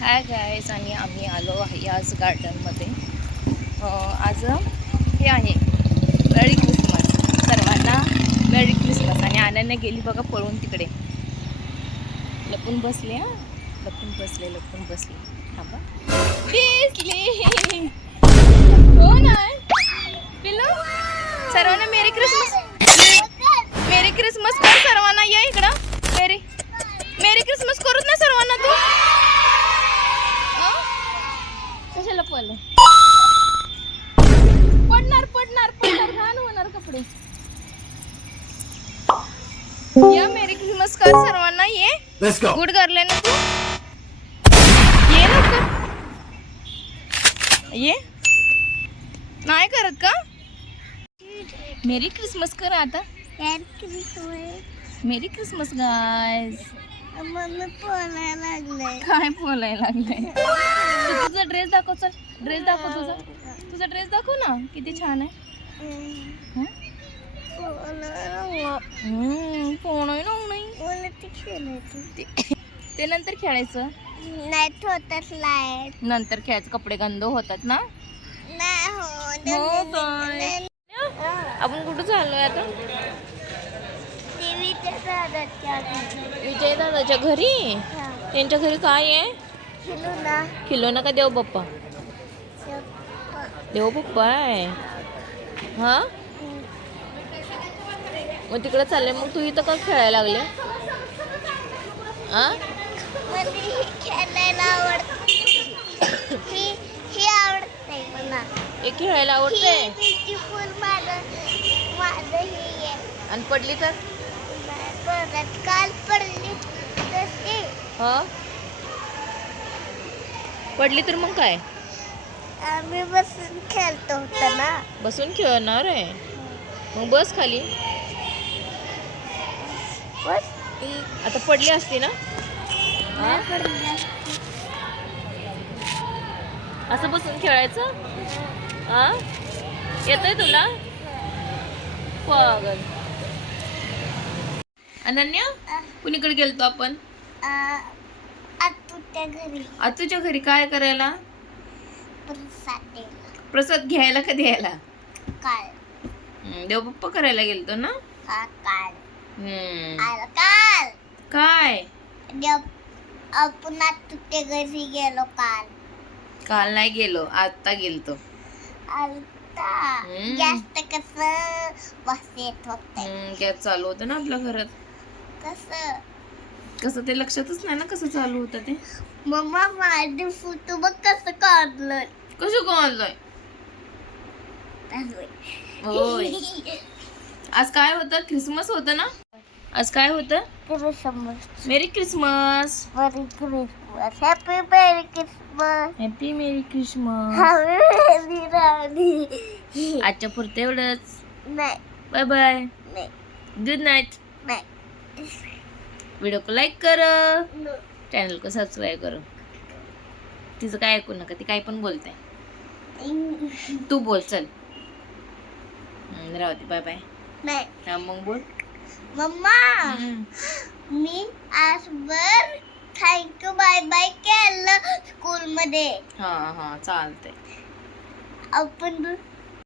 Hi guys, आणि आम्ही आलो आहे आज गार्डनमध्ये. आज हे आहे मेरी क्रिसमस. सर्वांना मेरी क्रिसमस. आणि अनन्या गेली बघा पळून तिकडे, लपून बसले. लपून बसले. थांबा, दिसली. कोण आहे पिल्लू? सर्वांना मेरी क्रिसमस कर सर्वांना. या इकडं. मेरी क्रिसमस करूच ना सर्वांना. तू कशाला पडणार घाण होणार कपडे. या मेरी क्रिसमस कर सर्वांना. ये गुड गर्ल ना तू. ये लवकर. ये नाही करत का? मेरी क्रिसमस कर आता. मेरी क्रिसमस गाइस. काय बोलायला लागलंय? तुझा ड्रेस दाखव. चल ड्रेस दाखव. तुझा ड्रेस दाखव ना, किती छान आहे. ते नंतर खेळायचं. नंतर खेळायचं. कपडे गंद होतात ना. आपण कुठं चाललोय आता? विजय दादाच्या घरी. त्यांच्या घरी काय आहे? खिलोना का देव बाप्पा? देव बाप्पा आहे. हा, मग तिकडे चालले. मग तू इथं का खेळायला लागले? हे खेळायला आवडते. आणि पडली तर? काल पडली. पडली तर मग काय? आम्ही बसून खेळतो होता ना. बसून खेळणार आहे. मग बस खाली. आता पडली असती ना. असं बसून खेळायचं. येतंय तुला? पागल. अनन्या, कुणीकडे गेलतो आपण? आतूच्या घरी. काय करायला? प्रसाद घ्यायला का द्यायला? देव बाप्पा करायला गेलतो ना. काय आपण आतूच्या घरी गेलो काल नाही गेलो, आता गेलतो. जास्त बस येत होते. गॅस चालू होतं ना आपल्या घरात. कसं ते लक्षातच नाही ना कसं चालू होतं ते. मम्मा माझे फोटो बघ कसं काढलंय. होय. आज काय होतं? क्रिसमस होतं ना. आज काय होतं? Christmas. Merry Christmas. Happy merry Christmas. Happy merry Christmas. Happy राणी. आजच्या पुरते एवढंच. नाही. Bye bye. नाही. Good night. नाही. व्हिडिओ को लाईक करो. चॅनल को सबस्क्राईब करो. तिचं काय ऐकू नका, ती काय पण बोलते. तू बोल. चल राहू दे. Bye bye. नाही. हा मग बोल. मम्मा मी आजवर थँक्यू बाय बाय केलं स्कूल मध्ये. हा चालतंय. आपण